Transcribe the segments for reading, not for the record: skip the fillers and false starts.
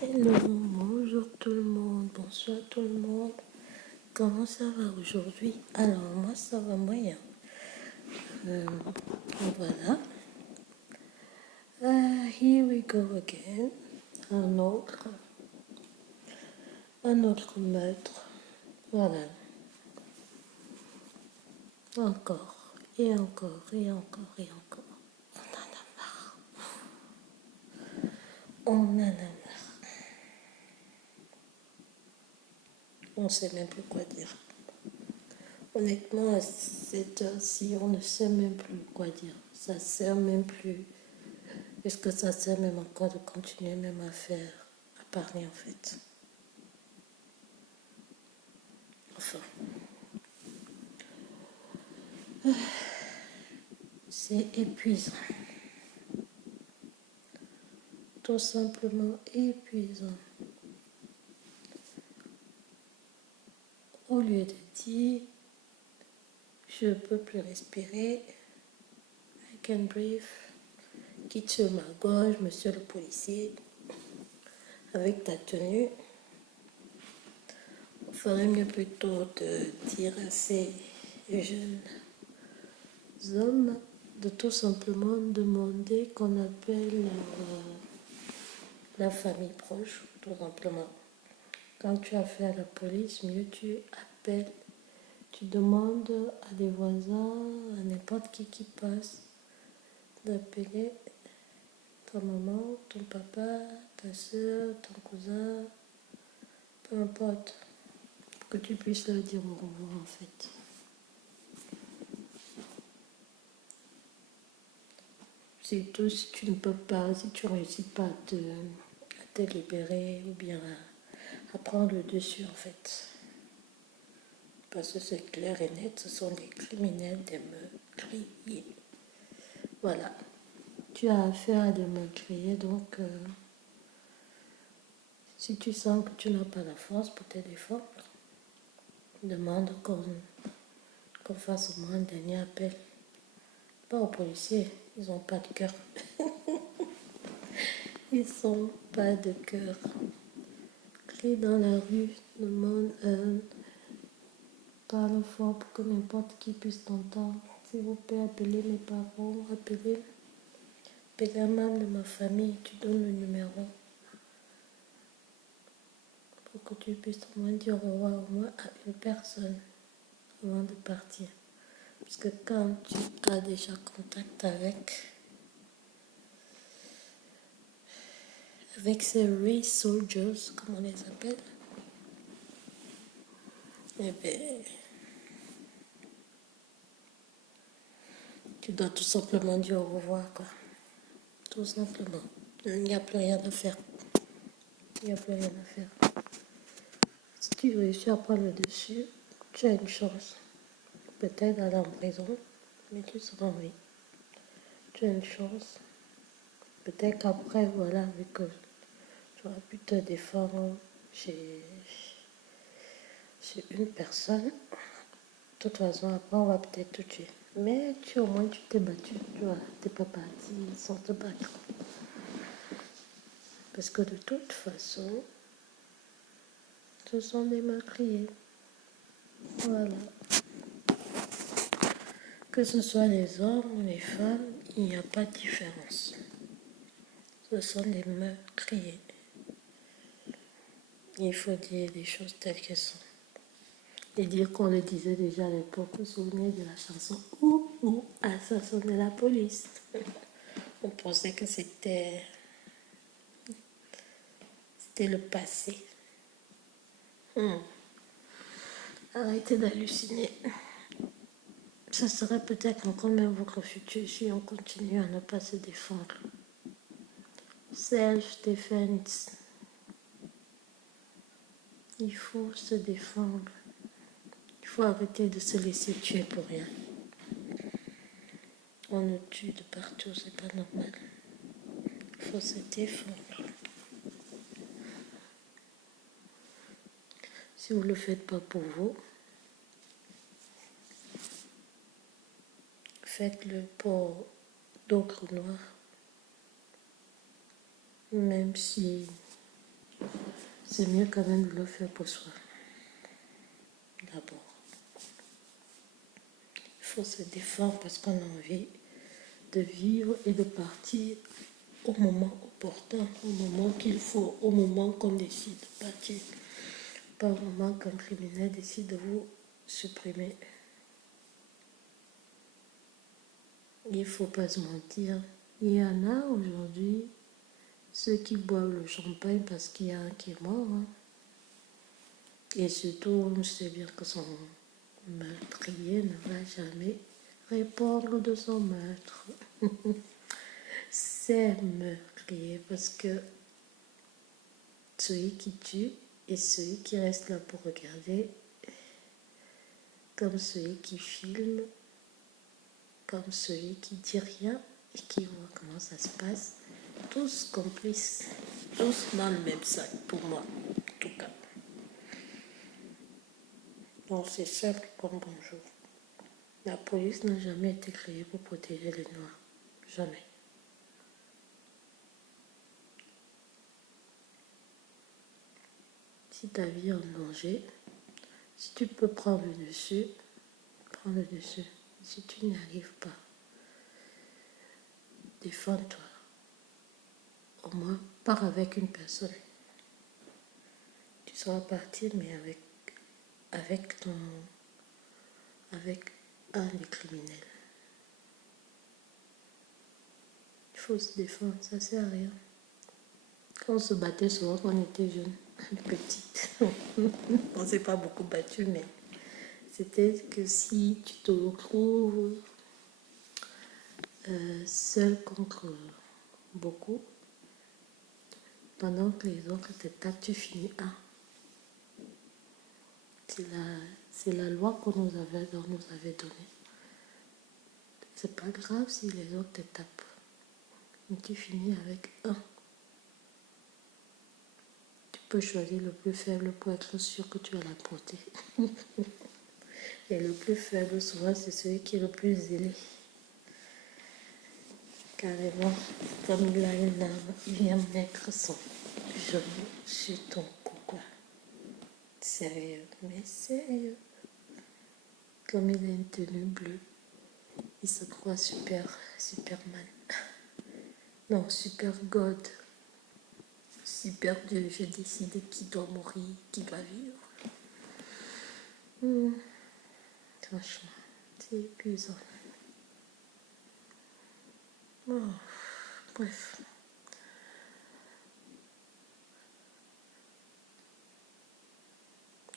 Hello, bonjour tout le monde, bonsoir tout le monde. Comment ça va aujourd'hui? Alors, moi ça va moyen. Euh, voilà. Here we go again. Un autre meurtre. Voilà. Encore, et encore, et encore, et encore. On en a marre. On ne sait même plus quoi dire. Honnêtement, à cette heure-ci, on ne sait même plus quoi dire. Ça sert même plus. Est-ce que ça sert même encore de continuer même à parler en fait? Enfin, c'est épuisant. Tout simplement épuisant. Au lieu de dire, je ne peux plus respirer, I can breathe, quitte sur ma gorge, monsieur le policier, avec ta tenue, on ferait mieux plutôt de dire à ces jeunes hommes de tout simplement demander qu'on appelle la famille proche, tout simplement. Quand tu as fait à la police, mieux tu appelles, tu demandes à des voisins, à n'importe qui passe, d'appeler ta maman, ton papa, ta soeur, ton cousin, peu importe, pour que tu puisses leur dire au revoir en fait. Surtout si tu ne peux pas, si tu ne réussis pas à te libérer ou bien à prendre le dessus en fait. Parce que c'est clair et net, ce sont des criminels, des meurtriers. Voilà. Tu as affaire à des meurtriers, donc si tu sens que tu n'as pas la force pour te défendre, demande qu'on fasse au moins un dernier appel. Pas aux policiers, ils n'ont pas de cœur. Ils n'ont pas de cœur. Crie dans la rue, demande, parle fort pour que n'importe qui puisse t'entendre. S'il vous plaît, appelez mes parents, appelez un membre de ma famille, tu donnes le numéro pour que tu puisses au moins dire au revoir au moins à une personne avant de partir. Parce que quand tu as déjà contact avec ces race soldiers, comme on les appelle, eh bien, tu dois tout simplement dire au revoir, quoi. Tout simplement. Il n'y a plus rien à faire. Il n'y a plus rien à faire. Si tu réussis à prendre le dessus, tu as une chance. Peut-être aller en prison, mais tu seras en vie. Tu as une chance. Peut-être qu'après, voilà, vu que tu auras pu te défendre chez une personne, de toute façon, après, on va peut-être te tuer. Mais au moins, tu t'es battu, tu vois. Tu n'es pas parti sans te battre. Parce que de toute façon, ce sont des meurtriers. Voilà. Que ce soit les hommes ou les femmes, il n'y a pas de différence. Ce sont des meurtriers. Il faut dire les choses telles qu'elles sont. Et dire qu'on le disait déjà à l'époque, vous vous souvenez de la chanson Ouh, assassin de la police. On pensait que c'était le passé. Arrêtez d'halluciner. Ce serait peut-être encore même votre futur si on continue à ne pas se défendre. Self-defense. Il faut se défendre. Il faut arrêter de se laisser tuer pour rien. On nous tue de partout, c'est pas normal. Il faut se défendre. Si vous ne le faites pas pour vous, faites-le pour d'autres noirs. Même si c'est mieux quand même de le faire pour soi. D'abord, il faut se défendre parce qu'on a envie de vivre et de partir au moment opportun, au moment qu'il faut, au moment qu'on décide de partir. Pas au moment qu'un criminel décide de vous supprimer. Il ne faut pas se mentir. Il y en a aujourd'hui, ceux qui boivent le champagne parce qu'il y a un qui est mort. Hein. Et surtout, on sait bien que son meurtrier ne va jamais répondre de son meurtre. C'est meurtrier parce que celui qui tue et celui qui reste là pour regarder, comme celui qui filme, comme celui qui dit rien et qui voit comment ça se passe, tous complices, tous dans le même sac pour moi, en tout cas. Donc c'est simple comme bonjour. La police n'a jamais été créée pour protéger les Noirs. Jamais. Si ta vie est en danger, si tu peux prendre le dessus, prends le dessus. Si tu n'y arrives pas, défends-toi. Au moins, pars avec une personne. Tu seras parti, mais avec un des criminels. Il faut se défendre, ça sert à rien. Quand on se battait souvent quand on était jeune, petite, on ne s'est pas beaucoup battu, mais c'était que si tu te retrouves seul contre beaucoup, pendant que les autres te tapent, tu finis un. C'est la loi qu'on nous avait donnée. C'est pas grave si les autres te tapent, mais tu finis avec un. Tu peux choisir le plus faible pour être sûr que tu vas la porter. Et le plus faible, souvent, c'est celui qui est le plus zélé. Carrément, comme il a une arme, il vient mettre son genou sur ton cou, quoi. Sérieux, mais sérieux. Comme il a une tenue bleue, il se croit Superman. Non, Super God. Super Dieu, je décide qui doit mourir, qui doit vivre. Franchement, c'est épuisant. Oh, bref.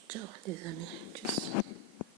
Ciao les amis, tchuss.